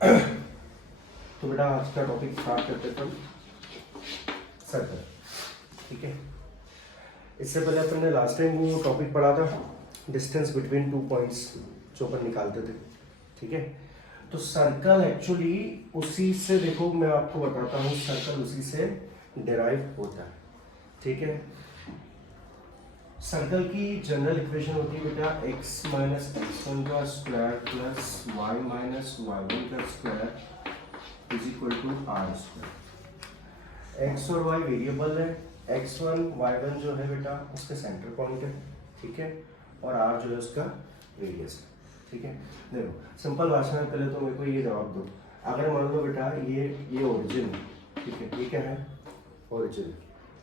तो बेटा आज का टॉपिक स्टार्ट करते हैं सर्कल। ठीक है, इससे पहले अपन ने लास्ट टाइम वो टॉपिक पढ़ा था डिस्टेंस बिटवीन टू पॉइंट्स जो अपन निकालते थे। ठीक है, तो सर्कल एक्चुअली उसी से, देखो मैं आपको बताता हूँ, सर्कल उसी से डिराइव होता है। ठीक है, सर्कल की जनरल इक्वेशन होती है बेटा x माइनस x1 का square plus y minus y1 का square is equal to r square. x और y वेरिएबल है, x1 y1 जो है बेटा उसके सेंटर पॉइंट है। ठीक है, और r जो है उसका रेडियस है। ठीक है, देखो सिंपल भाषा में पहले तो मेरे को ये जवाब दो, अगर मान लो बेटा ये ओरिजिन है। ठीक है, ये क्या है? ओरिजिन।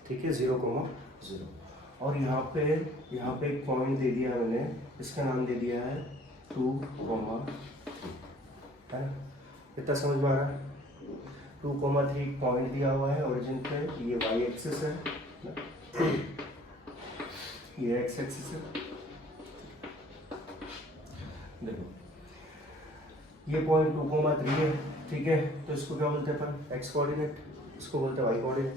ठीक है, 0,0 और यहाँ पे एक पॉइंट दे दिया मैंने, इसका नाम दे दिया है 2,3 है ना? इतना समझ में आ रहा है? 2,3 पॉइंट दिया हुआ है ओरिजिन पे, ये y एक्सिस है, ये x एक्सिस है। देखो ये पॉइंट 2,3 है। ठीक है, तो इसको क्या बोलते हैं अपन? x कोऑर्डिनेट, इसको बोलते हैं y कोऑर्डिनेट,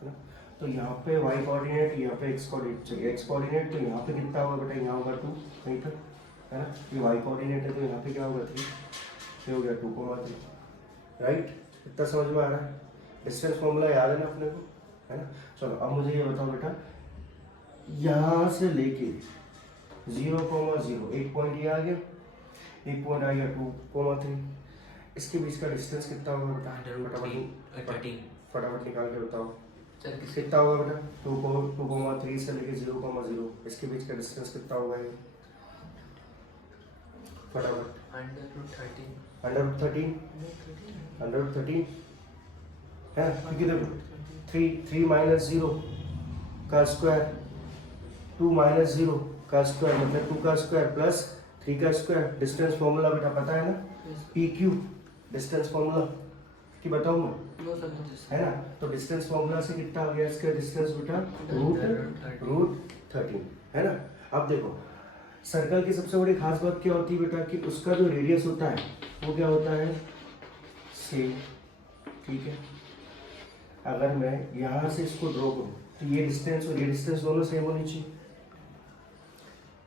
है ना? तो यहाँ पे y कोऑर्डिनेट, यहाँ पे x कोऑर्डिनेट चाहिए। x कोऑर्डिनेट तो यहाँ पे कितना होगा बेटा? यहाँ होगा 2 कहीं पर, है ना? ये y कोऑर्डिनेट है तो यहाँ पे क्या होगा? 3। ये हो गया 2,3, राइट? इतना समझ में आ रहा है? डिस्टेंस फॉर्मूला याद है ना अपने को, है ना? चलो अब मुझे ये बताओ बेटा, यहाँ से लेके 0,0 एक पॉइंट ये आ गया, एक पॉइंट आ गया 2,3, इसके बीच का डिस्टेंस कितना होगा बेटा? फटाफट निकाल के बताओ कितना होगा बेटा? 2,3 से लेके 0,0 इसके बीच का डिस्टेंस कितना होगा? ये फटाफट। √13 है, क्योंकि देखो 3 माइनस 0 का स्क्वायर, 2 माइनस 0 का स्क्वायर मतलब 2 का स्क्वायर प्लस 3 का स्क्वायर। डिस्टेंस फॉर्मूला बेटा पता है ना, PQ डिस्टेंस फॉर्मूला कि बताऊँ मैं, है ना? तो डिस्टेंस फॉर्मूला से कितना आ गया इसका डिस्टेंस बेटा? √13, है ना? अब देखो सर्कल की सबसे बड़ी खास बात क्या होती है बेटा, कि उसका जो रेडियस होता है वो क्या होता है? सेम। ठीक है, अगर मैं यहाँ से इसको ड्रॉ करूँ तो ये डिस्टेंस और ये डिस्टेंस दोनों सेम होनी चाहिए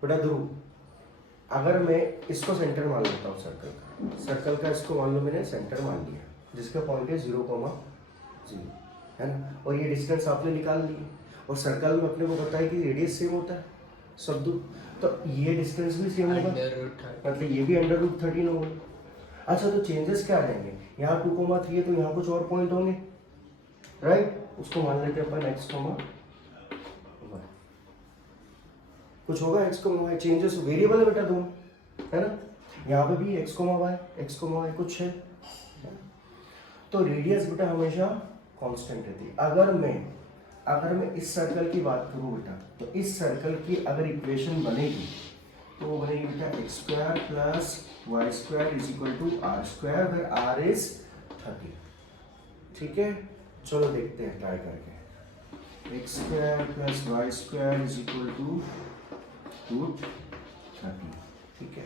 बेटा। ध्रुव, अगर मैं इसको सेंटर मान लेता हूँ सर्कल का इसको मान लो मैंने सेंटर मान लिया, जिसका पॉइंट है 0,0, है ना? और ये डिस्टेंस आपने निकाल ली, और सर्कल में अपने को पता है कि रेडियस सेम होता है सब दो, तो ये डिस्टेंस भी सेम होगा, मतलब ये भी √13 होगा। अच्छा, तो चेंजेस क्या रहेंगे? यहाँ 2,3 है तो यहाँ कुछ और पॉइंट होंगे, राइट? उसको मान लेते हैं अपन x, कुछ होगा x, चेंजेस वेरिएबल है बेटा दोनों, है ना? यहाँ पे भी x, y कुछ है। तो रेडियस बेटा हमेशा कांस्टेंट रहती है। अगर मैं इस सर्कल की बात करूँ बेटा, तो इस सर्कल की अगर इक्वेशन बनेगी तो वो बनेगी बेटा x² plus y² is equal to r², where r is 30। ठीक है, चलो देखते हैं ट्राई करके। x² plus y² is equal to √30। ठीक है,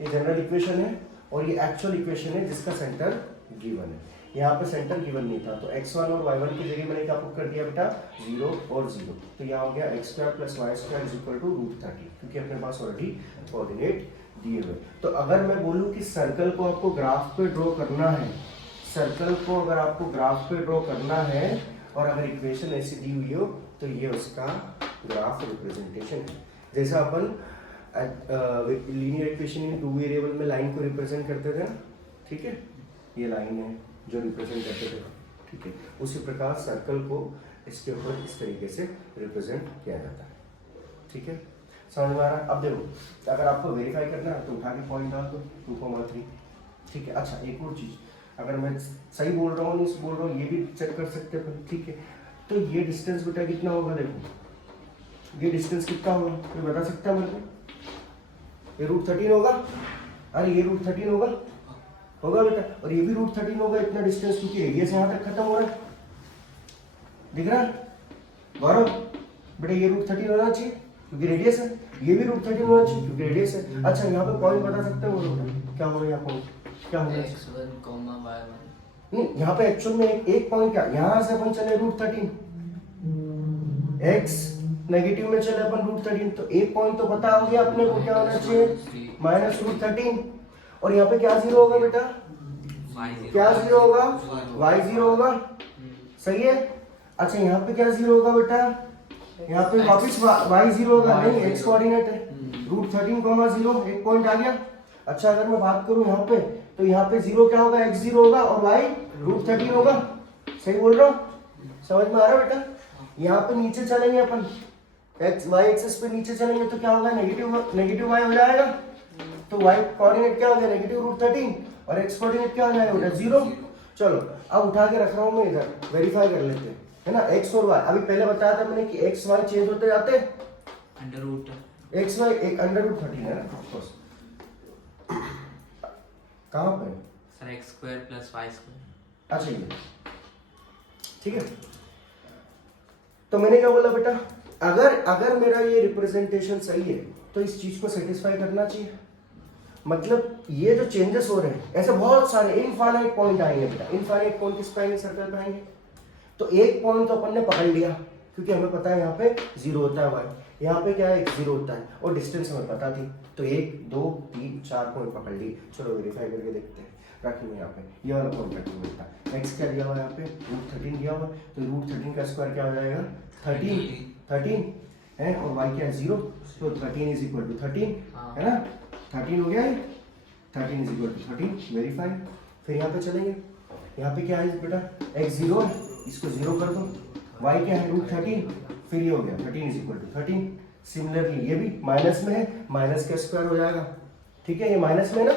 ये जनरल इक्वेशन है और ये एक्चुअल इक्वेशन है जिसका सेंटर गिवन है। यहाँ पे सेंटर गिवन नहीं था, तो x1 और y1 की जगह मैंने क्या पुट कर दिया बेटा? 0 और 0, तो यहाँ हो गया x² plus y² is equal to √30, क्योंकि अपने पास ऑलरेडी कोऑर्डिनेट दिए हुए। तो अगर मैं बोलूँ कि सर्कल को आपको ग्राफ पे ड्रॉ करना है, सर्कल को अगर आपको ग्राफ पे ड्रॉ करना है और अगर इक्वेशन ऐसी दी हुई हो, तो ये उसका ग्राफ रिप्रेजेंटेशन है। जैसा अपन लीनियर इक्वेशन इन 2 वेरिएबल में लाइन को रिप्रेजेंट करते थे ना, ठीक है, ये लाइन है जो रिप्रेजेंट करते थे, ठीक है, उसी प्रकार सर्कल को इसके ऊपर इस तरीके से रिप्रेजेंट किया जाता है। ठीक है, समझ में आ रहा है? अब देखो, अगर आपको वेरीफाई करना है तो उठा के पॉइंट डाल दो 2,3। ठीक है, अच्छा एक और चीज़, अगर मैं सही बोल रहा हूँ नहीं बोल रहा हूँ ये भी चेक कर सकते हैं। ठीक है, तो ये डिस्टेंस बेटा कितना होगा? देखो ये डिस्टेंस कितना होगा, कोई बता सकता है मेरे को? ये √13 होगा। अरे ये √13 होगा बेटा, और ये भी √13 होगा, इतना डिस्टेंस, क्योंकि रेडियस यहाँ तक खत्म हो रहा है, दिख रहा है गौरव? बेटा ये √13 होना चाहिए क्योंकि रेडियस है, ये भी √13 होना चाहिए क्योंकि रेडियस है। अच्छा यहाँ पे पॉइंट बता सकते हो क्या होगा? यहाँ पॉइंट क्या होना चाहिए? x1, y1। नहीं, यहाँ पे एक्चुअल में एक पॉइंट क्या, यहाँ से अपन चले √13, x नेगेटिव में चले अपन √13, तो एक पॉइंट तो पता हो गया अपने को क्या होना चाहिए, -√13। और यहाँ पे क्या जीरो होगा बेटा, क्या जीरो होगा, y जीरो होगा, सही है। अच्छा यहाँ पे क्या जीरो होगा बेटा, यहाँ पे वापस y जीरो होगा, नहीं x कोऑर्डिनेट है, √13, 0 एक पॉइंट आ गया। अच्छा अगर मैं बात करूं यहाँ पे, तो यहाँ पे जीरो क्या होगा, x जीरो होगा और y √13 होगा, सही बोल रहा हूँ, समझ में आ रहा है बेटा। यहाँ पे नीचे चलेंगे अपन, x y एक्सिस पे नीचे चलेंगे तो क्या होगा, नेगेटिव y हो जाएगा, तो y कोऑर्डिनेट क्या हो गया, -√13, और x कोऑर्डिनेट क्या हो जाएगा बेटा, 0। चलो अब उठा के रख रहा हूँ मैं इधर, वेरीफाई कर लेते हैं, है ना। x और y, अभी पहले बताया था मैंने कि x y चेंज होते जाते, x y एक √13 है ना, ऑफ कोर्स। कहाँ पे सर x² + y²। अच्छा ये ठीक है। तो मैंने क्या बोला बेटा, अगर मेरा ये रिप्रेजेंटेशन सही है तो इस चीज को सेटिस्फाई करना चाहिए। मतलब ये जो चेंजेस हो रहे हैं, ऐसे बहुत सारे इनफाइनाइट पॉइंट आएंगे बेटा। इनफाइनाइट पॉइंट किस पे आएंगे, सर्कल पे आएंगे। तो एक पॉइंट तो अपन ने पकड़ लिया, क्योंकि हमें पता है यहाँ पे 0 होता है y, यहाँ पे क्या है 0 होता है, और डिस्टेंस हमें पता थी, तो 1 2 3 4 पॉइंट पकड़ लिए। चलो वेरीफाई करके देखते हैं। रखी मैं यहाँ पे ये वाला पॉइंट रखी बेटा, x क्या दिया हुआ है यहाँ पे, √13 दिया हुआ, तो √13 का स्क्वायर क्या हो जाएगा, 13 है, और y क्या है 0, तो 13 = 13 है ना, 13 हो गया है, 13 = 13, वेरीफाई। फिर यहाँ पे चलेंगे, यहाँ पे क्या है बेटा, x 0 है, इसको 0 कर दो, y क्या है √13, फिर ये हो गया 13 = 13। सिमिलरली ये भी माइनस में है, माइनस का स्क्वायर हो जाएगा, ठीक है। ये माइनस में है ना,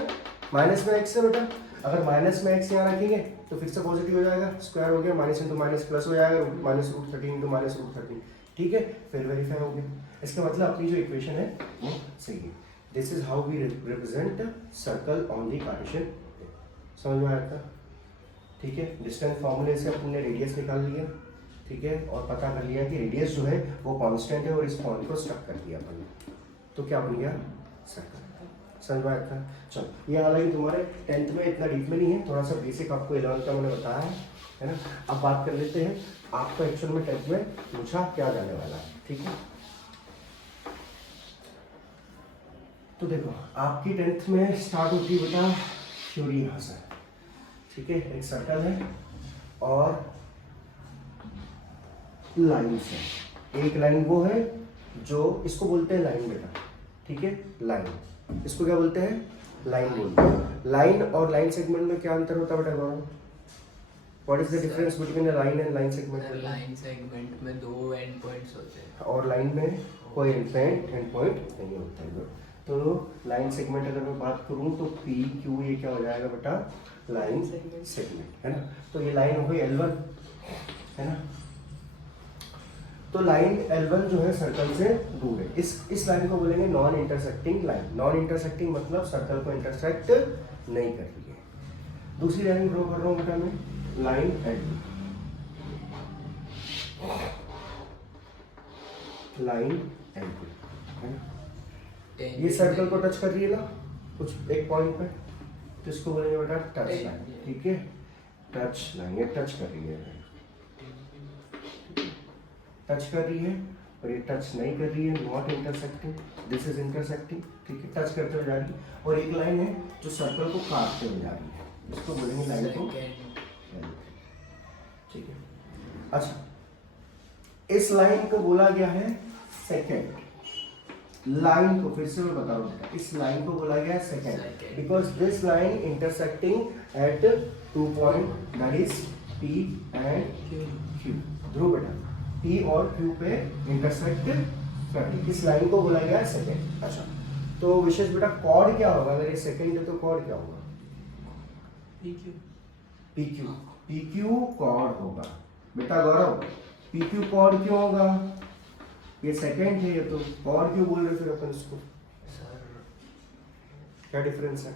माइनस में x है बेटा, अगर माइनस में x यहाँ रखेंगे तो फिर से पॉजिटिव हो जाएगा, स्क्वायर हो गया, माइनस इंटू माइनस प्लस हो जाएगा, -√13 इंटू -√13, ठीक है। फिर वेरीफाई हो गया। इसका मतलब अपनी जो इक्वेशन है वो सही है। This is how we represent circle on the Cartesian, समझ में आया था, ठीक है। डिस्टेंस फॉर्मूले से अपने रेडियस निकाल लिया, ठीक है, और पता कर लिया कि रेडियस जो है वो कांस्टेंट है, और इस पॉइंट को स्टक कर दिया अपन ने, तो क्या बन गया, सर्कल। समझ में आया था। चलो ये हालांकि तुम्हारे 10th में इतना डीप में नहीं है, थोड़ा सा बेसिक आपको 11th का मैंने बताया है ना। अब बात कर लेते हैं आपको एक्चुअल में 10th में पूछा क्या जाने वाला है, ठीक है। तो देखो आपकी 10th में स्टार्ट होती है बेटा थ्योरी यहाँ से, ठीक है। एक सर्कल है और लाइन है, एक लाइन वो है जो इसको बोलते हैं लाइन बेटा, ठीक है। लाइन, इसको क्या बोलते हैं, लाइन बोलते हैं। लाइन और लाइन सेगमेंट में क्या अंतर होता है बेटा Gaurav, what is the difference between a line and line segment? Line segment में 2 एंड पॉइंट्स होते हैं, और लाइन में कोई एंड पॉइंट नहीं होता है। तो लाइन सेगमेंट अगर मैं बात करूं तो पी क्यू ये क्या हो जाएगा बेटा, लाइन सेगमेंट, है ना। तो ये लाइन हो गई L1, है ना। तो लाइन L1 जो है सर्कल से दूर है, इस लाइन को बोलेंगे non intersecting line. Non intersecting मतलब सर्कल को इंटरसेक्ट नहीं कर रही है। दूसरी लाइन ड्रॉ कर रहा हूँ बेटा मैं, लाइन L2, लाइन L2, है ना। ये सर्कल को टच कर रही है ना कुछ एक पॉइंट पे, तो इसको बोलेंगे बेटा टच लाइन, ठीक है। टच लाइन, ये टच कर रही है, टच कर रही है, और ये टच नहीं कर रही है, not intersecting, this is intersecting, ठीक है। टच करते हुए जा रही है, और एक लाइन है जो सर्कल को काटते हुए जा रही है, इसको बोलेंगे लाइन को, ठीक है। अच्छा इस लाइन को बोला गया है सेकेंड, लाइन को फिर से मैं बता रहा हूँ, इस लाइन को बोला गया है second, because this line intersecting at 2 point, that is P and Q। ध्रुव बेटा P और Q पे इंटरसेक्ट करती, इस लाइन को बोला गया है सेकेंड। अच्छा तो विशेष बेटा कॉर्ड क्या होगा, अगर ये सेकेंड है तो कॉर्ड क्या होगा, PQ कॉर्ड होगा बेटा गौरव। PQ कॉर्ड क्यों होगा, ये सेकेंड है, ये तो कॉर्ड क्यों बोल रहे फिर अपन इसको, क्या डिफरेंस है?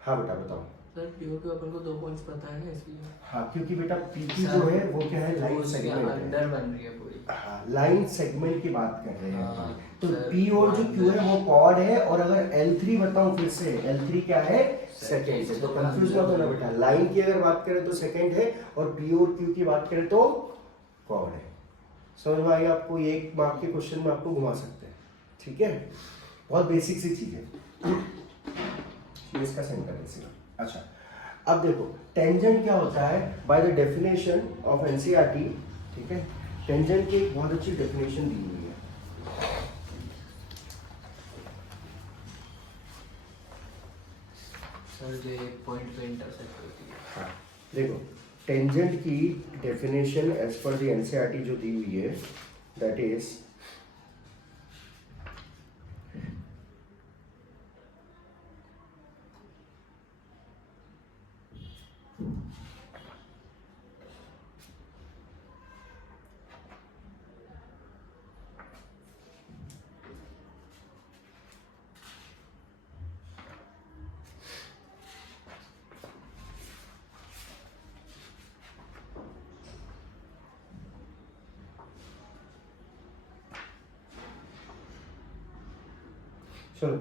हाँ बेटा बताओ। सर पीओ के अपन को 2 पॉइंट्स पता है ना इसलिए। हाँ, क्योंकि बेटा PQ जो है वो क्या है, लाइन उसके सेगमेंट है। अंदर बन रही है पूरी। हाँ, लाइन सेगमेंट की बात कर रहे हैं हाँ, अपन। तो सर, P और जो Q है वो कॉर्ड है, और अगर L3 बताऊं फिर से, L3 क्या है, सेकंड है। तो कंफ्यूज मत होना बेटा, लाइन की अगर बात करें तो सेकंड है, और P और Q की बात करें तो कॉर्ड है। समझ में आएगा आपको, ये 1 मार्क के क्वेश्चन में आपको घुमा सकते हैं, ठीक है। बहुत बेसिक सी चीज है, इसका सेंटर है इसका। अच्छा, अब देखो टेंजेंट क्या होता है, by the definition of NCERT, ठीक है। टेंजेंट की एक बहुत अच्छी डेफिनेशन दी हुई है। सर जो एक पॉइंट पे इंटरसेक्ट होती है। हाँ, देखो टेंजेंट की definition as per the NCERT जो दी हुई है, दैट इज चलो,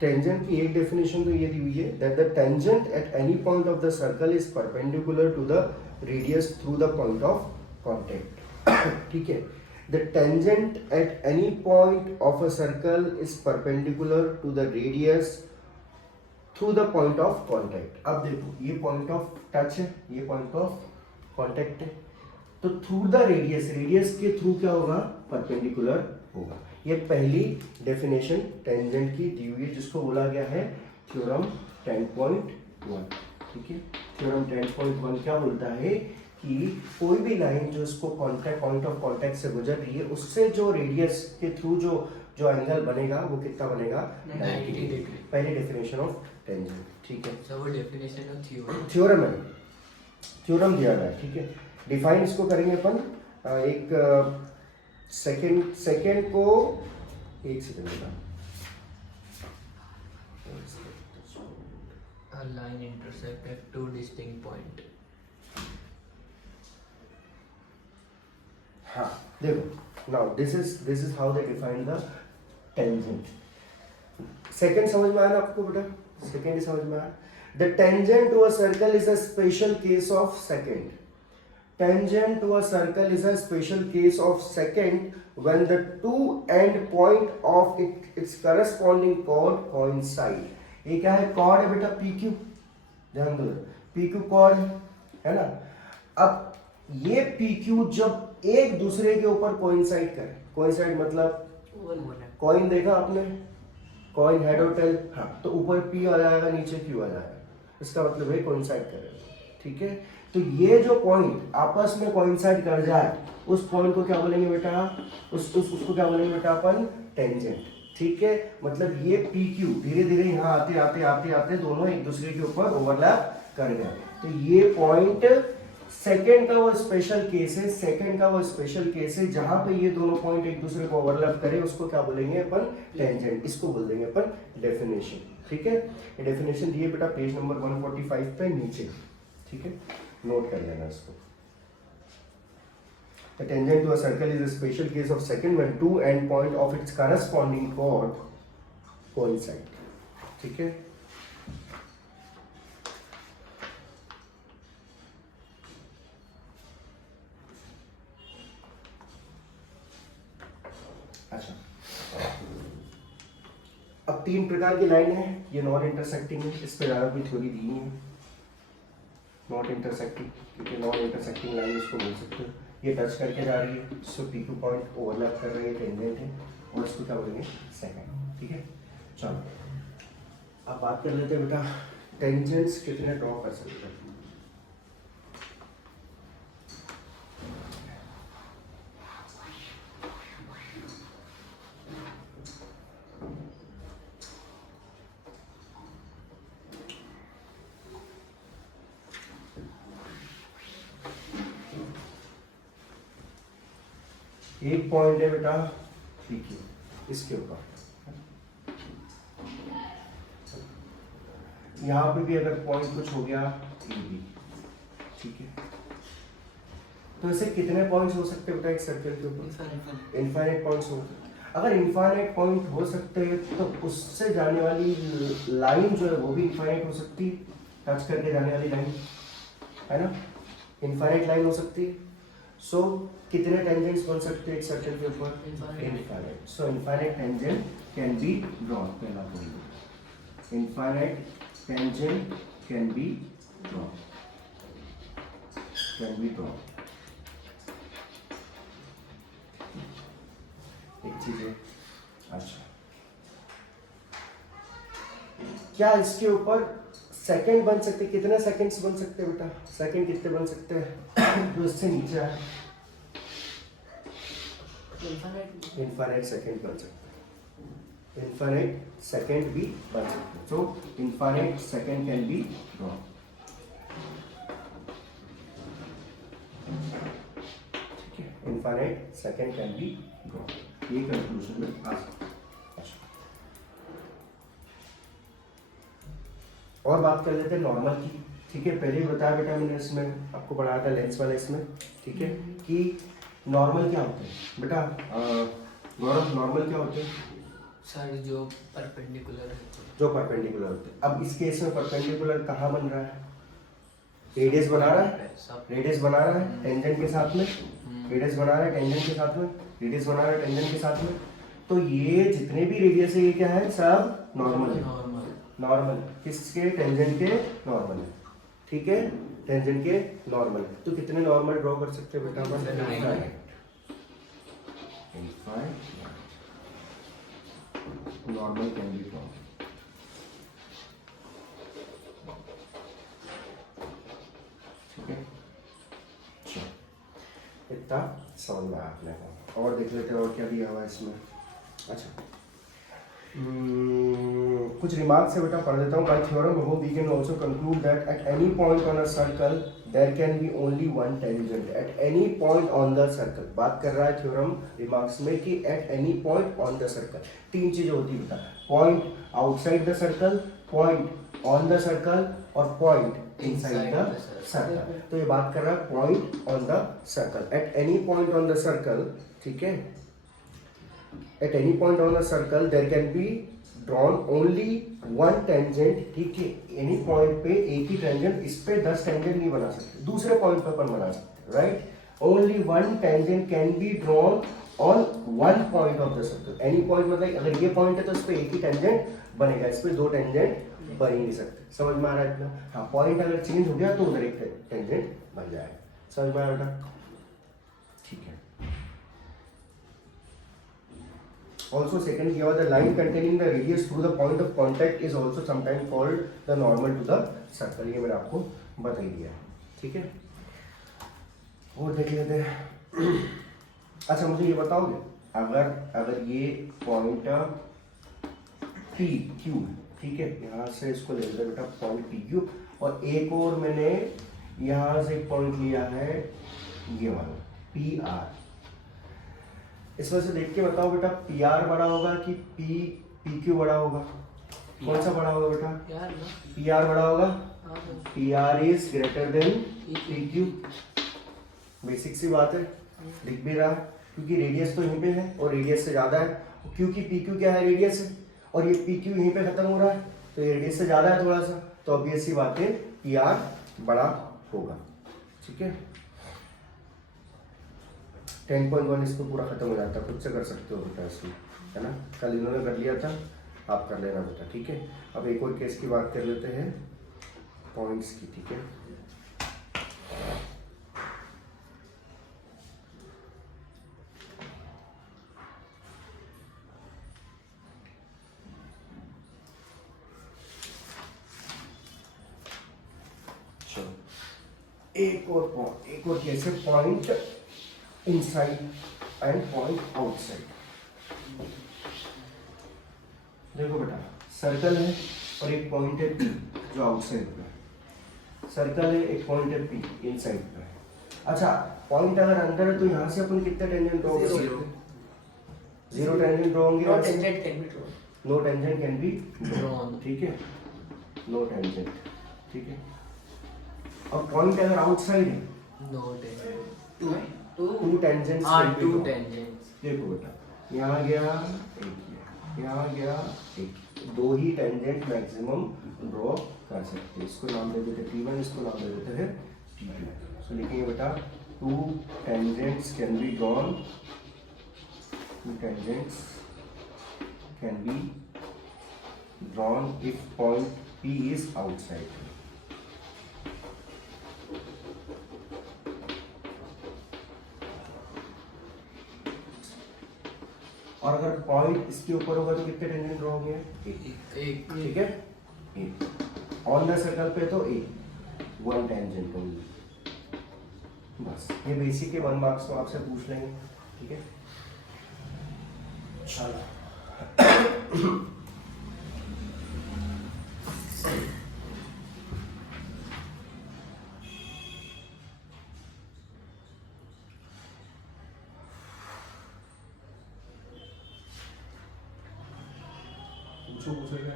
टेंजेंट की एक डेफिनेशन तो ये दी हुई है, that the tangent at any point of the circle is perpendicular to the radius through the point of contact, ठीक है। The tangent at any point of a circle is perpendicular to the radius through the point of contact. अब देखो ये point of touch है, ये point of contact है, तो through the radius, radius के थ्रू क्या होगा, परपेंडिकुलर होगा। ये पहली डेफिनेशन टेंजेंट की दी हुई है, जिसको बोला गया है थ्योरम 10.1, ठीक है। थ्योरम 10.1 क्या बोलता है कि कोई भी लाइन जो इसको कांटेक्ट, पॉइंट ऑफ कांटेक्ट से गुजर रही है, उससे जो रेडियस के थ्रू जो जो एंगल बनेगा वो कितना बनेगा, 90 डिग्री। पहली डेफिनेशन ऑफ टेंजेंट, ठीक है। सर वो डेफिनेशन ऑफ थ्योरम है, थ्योरम दिया गया है, ठीक है। डिफाइन इसको करेंगे अपन, एक सेकेंड को, एक सेकेंड का, a line intersect at 2 distinct point। हाँ देखो, now this is how they define the tangent. Second समझ में आया ना आपको बेटा, सेकेंड ही समझ में आया। The tangent to a circle is a special case of secant. Tangent to a circle is a special case of second when the two end point of its corresponding chord coincide। ये क्या है, chord है बेटा PQ, ध्यान दो, PQ chord है ना। अब ये PQ जब एक दूसरे के ऊपर coincide करे, coincide मतलब कॉइन देखा आपने, कॉइन हेड और टेल, हाँ, तो ऊपर P आ जाएगा, नीचे Q आ जाएगा, इसका मतलब है coincide करेगा, ठीक है। तो ये जो पॉइंट आपस में कोइंसाइड कर जाए, उस पॉइंट को क्या बोलेंगे बेटा, उसको क्या बोलेंगे बेटा अपन, टेंजेंट, ठीक है। मतलब ये PQ धीरे धीरे यहाँ आते आते आते आते दोनों एक दूसरे के ऊपर ओवरलैप कर गए, तो ये पॉइंट सेकंड का वो स्पेशल केस है, सेकंड का वो स्पेशल केस है जहां पे ये दोनों पॉइंट एक दूसरे को ओवरलैप करे, उसको क्या बोलेंगे अपन, टेंजेंट। इसको बोल देंगे अपन डेफिनेशन, ठीक है। ये डेफिनेशन दिए बेटा पेज नंबर 145 पे नीचे, ठीक है, नोट कर लेना इसको। The tangent to a circle is a special case of second when two end point of its corresponding chord coincide, ठीक है। अच्छा, अब 3 प्रकार की लाइन है, ये नॉन इंटरसेक्टिंग है, इस पे ज्यादा कोई थ्योरी दी नहीं है, नॉट इंटरसेक्टिंग, क्योंकि नॉन इंटरसेक्टिंग लाइन इसको बोल सकते हो। ये टच करके जा रही है, सो PQ पॉइंट ओवरलैप कर रही है, टेंजेंट है, और इसको क्या बोलेंगे, सेकंड, ठीक है। चलो अब बात कर लेते हैं बेटा, टेंजेंट्स कितने ड्रॉ कर सकते हैं। एक पॉइंट है बेटा PQ, इसके ऊपर यहाँ पे भी अगर पॉइंट कुछ हो गया ए बी, ठीक है। तो ऐसे कितने पॉइंट्स हो सकते हैं बेटा एक सर्कल के ऊपर? इनफाइनाइट पॉइंट्स हो। अगर इनफाइनाइट पॉइंट हो सकते हैं तो उससे जाने वाली लाइन जो है वो भी इनफाइनाइट हो सकती है, टच करके जाने वाली लाइन, है ना, इनफाइनाइट लाइन हो सकती है। सो कितने टेंजेंट्स बन सकते हैं एक सर्कल के ऊपर? Infinite. So infinite tangent can be drawn, पहला point, infinite tangent can be drawn, can be drawn. एक चीज है, अच्छा क्या इसके ऊपर सेकंड बन सकते? कितने सेकंड्स बन सकते हैं बेटा? सेकंड कितने बन सकते हैं जो इससे नीचे है? इनफाइनाइट सेकंड बन सकते हैं, इनफाइनाइट सेकंड भी बन सकते हैं। So infinite second can be drawn, ठीक है, infinite second can be drawn. ये कंक्लूजन में आ सकते हैं। और बात कर लेते हैं नॉर्मल की, ठीक है। पहले ही बताया बेटा मैंने, इसमें आपको पढ़ाया था लेंस वाला इसमें, ठीक है, कि नॉर्मल क्या होते हैं बेटा? गौरव, नॉर्मल क्या होते हैं? सर जो परपेंडिकुलर है, जो परपेंडिकुलर होते हैं। अब इस केस में परपेंडिकुलर कहाँ बन रहा है? रेडियस बना रहा है, रेडियस बना रहा है टेंजेंट के साथ में, रेडियस बना रहा है टेंजेंट के साथ में, रेडियस बना रहा है टेंजेंट के साथ में। तो ये जितने भी रेडियस है ये क्या है? सब नॉर्मल है। नॉर्मल किसके? टेंजेंट के नॉर्मल है, ठीक है, टेंजेंट के नॉर्मल। तो कितने नॉर्मल ड्रॉ कर सकते हैं बेटा? नॉर्मल कैन बी ड्रॉ, ठीक है। इतना समझ में आपने को। और देख लेते हैं और क्या दिया हुआ है इसमें। अच्छा कुछ रिमार्क्स है बेटा, पढ़ देता हूँ। By theorem above we can also conclude that at any point on a circle there can be only one tangent at any point on the circle. बात कर रहा है थ्योरम रिमार्क्स में कि at any point on the circle तीन चीजें होती है बेटा, point outside the circle, point on the circle और पॉइंट इनसाइड द सर्कल। तो ये बात कर रहा है point on the circle, eight any point on the circle, ठीक है। At any point on a circle there can be drawn only one tangent, ठीक है। एनी पॉइंट पे एक ही टेंजेंट, इस पे 10 टेंजेंट नहीं बना सकते, दूसरे पॉइंट पे अपन बना सकते, right. Only one tangent can be drawn on one point of the circle. Any point मतलब अगर ये पॉइंट है तो इस पे एक ही टेंजेंट बनेगा, इस पे दो टेंजेंट बन ही नहीं सकते। समझ में आ रहा है इतना? हाँ, पॉइंट अगर चेंज हो गया तो उधर एक टेंजेंट बन जाएगा। समझ में आ रहा है? ठीक है। Also second here the line containing the radius through the point of contact is also sometimes called the normal to the circle। ये मैंने आपको बता ही दिया, ठीक है। और देख लेते हैं। अच्छा मुझे ये बताओगे, अगर ये पॉइंट पी क्यू, ठीक है, यहाँ से इसको ले लेते बेटा पॉइंट पी क्यू, और एक और मैंने यहाँ से एक पॉइंट लिया है ये वाला पी आर। इसमें से देख के बताओ बेटा पी आर बड़ा होगा कि पी क्यू बड़ा होगा? कौन सा बड़ा होगा बेटा? पी आर बड़ा होगा। P R is greater than P Q, basic सी बात है, दिख भी रहा है क्योंकि रेडियस तो यहीं पे है और रेडियस से ज्यादा है, क्योंकि पी क्यू क्या है? रेडियस है, और ये पी क्यू यहीं पे खत्म हो रहा है तो ये रेडियस से ज्यादा है थोड़ा सा, तो ऑब्वियस सी बात है पी आर बड़ा होगा, ठीक है। 10.1 इस पर पूरा खत्म हो जाता है, खुद से कर सकते हो बेटा इसमें, है ना। कल इन्होंने कर लिया था, आप कर लेना बेटा, ठीक है। अब एक और केस की बात कर लेते हैं पॉइंट्स की, ठीक है। चलो एक और केस है point inside and point outside. देखो बेटा सर्कल है और एक पॉइंट है पी जो आउटसाइड पे है, सर्कल है एक पॉइंट है पी इनसाइड पे है। अच्छा पॉइंट अगर अंदर है तो यहाँ से अपन कितने टेंजेंट ड्रॉ कर सकते हैं? 0 टेंजेंट ड्रॉ होंगे, no tangent can be drawn, ठीक है। नो टेंजेंट, ठीक है। अब पॉइंट अगर आउटसाइड है, नो टेंजेंट, टू टेंजेंट्स हाँ टू टेंजेंट्स, देखो बेटा, यहाँ गया एक गया, यहाँ गया एक, दो ही टेंजेंट मैक्सिमम ड्रॉ कर सकते हैं। इसको नाम दे देते हैं T1, इसको नाम दे देते हैं T2। सो लिखेंगे बेटा, to tangents can be drawn, to tangents can be drawn if point P is outside. और अगर पॉइंट इसके ऊपर होगा तो कितने टेंजेंट ड्रॉ होंगे? एक, ठीक है, एक। ऑन द सर्कल पे तो एक, वन टेंजेंट होंगी। बस ये बेसिक के 1 मार्क्स तो आपसे पूछ लेंगे, ठीक है। चलो पूछेगा।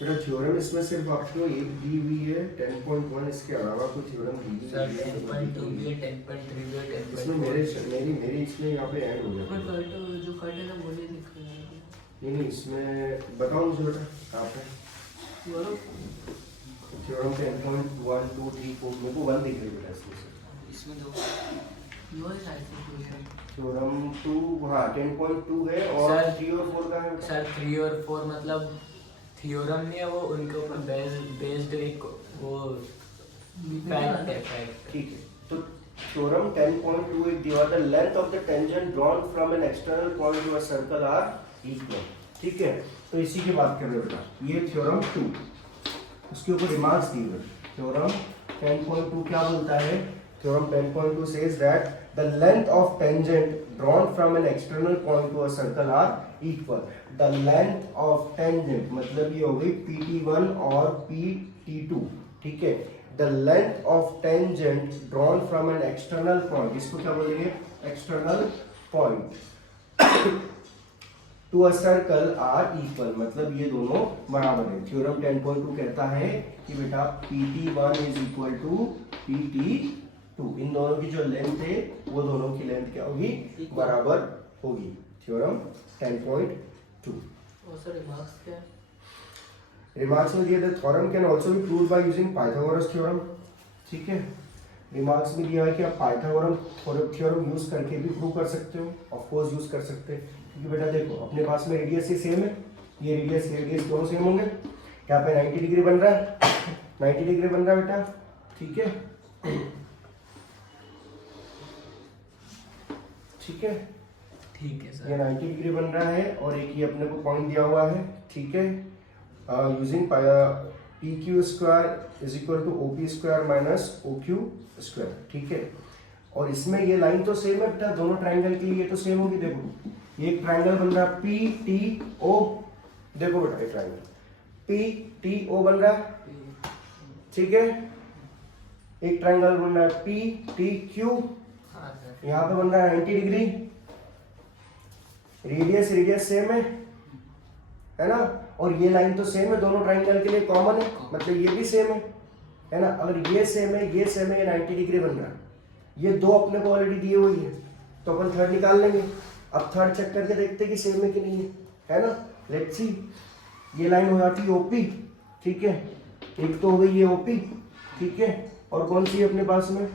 बेटा थ्योरम इसमें सिर्फ आपको एक दी हुई है 10.1, इसके अलावा कोई थ्योरम दी सर 10.2 भी है, 10.3 भी है, 10.4 इसमें मेरी इसमें यहाँ पे ऐड हो जाता है। पर जो कट है ना वो नहीं दिख रहा है। नहीं इसमें बताओ मुझे बेटा, कहाँ पे बोलो। थ्योरम 10.1 2 3 4 मेरे को 1 दिख रही है बेटा इसमें से। इसमें दो वो है शायद से क्वेश्चन। थ्योरम 2 हाँ 10.2 है और सर 3 और 4 का है। सर 3 और 4 मतलब थ्योरम नहीं है वो, उनके ऊपर बेस्ड एक वो फैक्ट है, फैक्ट। ठीक है, तो थ्योरम 10.2 एक दिया था, length of the tangent drawn from an external point to a circle are equal, ठीक है। तो इसी की बात कर रहे हो बेटा, ये थ्योरम 2, उसके ऊपर रिमार्क्स दिए हुए। थ्योरम 10.2 क्या बोलता है? Theorem 10.2 says that the length of tangent drawn from an external point to a circle are equal. The length of tangent मतलब ये हो गई PT1 और PT2, ठीक है। The length of tangent drawn from an external point, इसको क्या बोलेंगे? External point to a circle are equal, मतलब ये दोनों बराबर है। थ्योरम 10.2 कहता है कि बेटा PT1 is equal to PT2, इन दोनों की जो लेंथ है वो दोनों की लेंथ क्या होगी? बराबर होगी। थ्योरम 10.2। और सर रिमार्क्स क्या है? रिमार्क्स में दिया था theorem can also be proved by using Pythagoras theorem, ठीक है। रिमार्क्स में दिया है कि आप पाइथागोरस थ्योरम यूज करके भी प्रूव कर सकते हो, ऑफ कोर्स यूज कर सकते हैं, क्योंकि बेटा देखो अपने पास में रेडियस ही सेम है, ये रेडियस दोनों सेम होंगे। यहाँ पे 90 डिग्री बन रहा है, 90 डिग्री बन रहा है बेटा, ठीक है, ठीक है, ठीक है सर। ये 90 डिग्री बन रहा है और एक ये अपने को पॉइंट दिया हुआ है, ठीक है। Using PQ square is equal to OP square minus OQ square, ठीक है। और इसमें ये लाइन तो सेम है बेटा, दोनों ट्राइंगल के लिए तो सेम होगी। देखो ये एक ट्राइंगल बन रहा है PTO, देखो बेटा ये ट्राइंगल PTO बन रहा है, ठीक है। एक ट्राइंगल बन रहा है PTQ, हाँ सर। यहाँ पे बन रहा है 90 डिग्री, रेडियस सेम है ना, और ये लाइन तो सेम है, दोनों ट्राइंगल के लिए कॉमन है, मतलब ये भी सेम है ना। अगर ये सेम है, ये 90 डिग्री बन रहा है, ये दो अपने को ऑलरेडी दिए हुई है, तो अपन थर्ड निकाल लेंगे। अब थर्ड चेक करके देखते हैं कि सेम है कि नहीं है ना। लेट्स सी, ये लाइन हो जाती है OP, ठीक है, एक तो हो गई ये OP, ठीक है, और कौन सी है अपने पास में,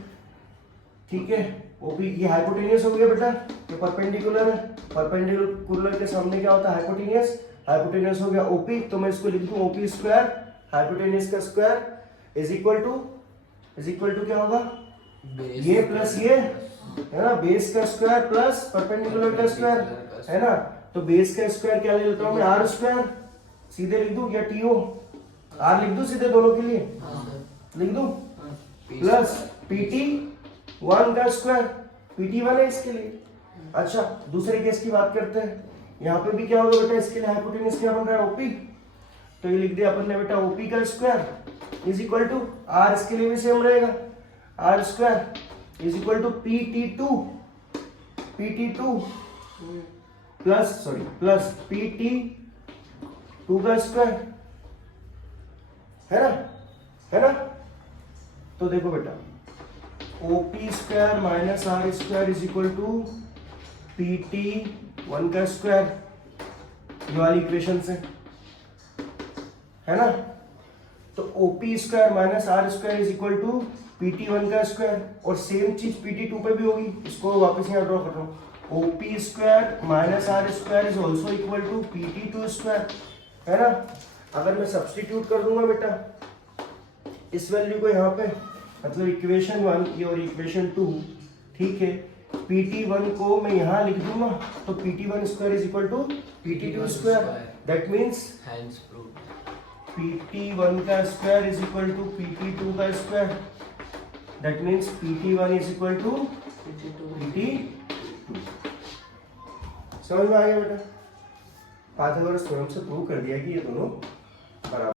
ठीक है, OP। ये हाइपोटेनियस हो गया बेटा, ये परपेंडिकुलर है, परपेंडिकुलर के सामने क्या होता है? हाइपोटेनियस, हाइपोटेनियस हो गया OP, तो मैं इसको लिख दूं OP स्क्वायर, हाइपोटेनियस का स्क्वायर इज इक्वल टू क्या होगा? ये प्लस ये है ना, बेस का स्क्वायर प्लस परपेंडिकुलर का स्क्वायर है ना। तो बेस का स्क्वायर क्या ले लेता हूं मैं? R स्क्वायर, सीधे लिख दूं, या TO R लिख दूं सीधे दोनों के लिए? लिख दूं, प्लस PT1 का स्क्वायर, PT1 है इसके लिए। अच्छा दूसरे केस की बात करते हैं, यहाँ पे भी क्या होगा बेटा? इसके लिए हाइपोटेनस क्या बन रहा है? OP, तो ये लिख दिया अपन ने बेटा ओपी का square is equal to r, इसके लिए भी सेम रहेगा, r square is equal to PT2 plus PT2 का स्क्वायर, है ना। तो देखो बेटा OP square minus r square is equal to PT1 का स्क्वायर, ये वाली इक्वेशन से, है ना। तो OP square minus r square is equal to PT1 का स्क्वायर, और सेम चीज PT2 पे भी होगी, इसको वापस यहाँ ड्रॉ कर रहा हूँ। OP square minus r square is also equal to PT2 square, है ना। अगर मैं सब्सटीट्यूट कर दूंगा बेटा इस वैल्यू को यहाँ पे, मतलब इक्वेशन 1 ये और इक्वेशन 2, ठीक है, PT1 को मैं यहाँ लिख दूंगा तो PT1 square is equal to PT2 square, that means hence proved PT1 का square is equal to PT2 का square, that means PT1 is equal to PT2। समझ में आ गया बेटा, पाइथागोरस थ्योरम से प्रूव कर दिया कि ये दोनों बराबर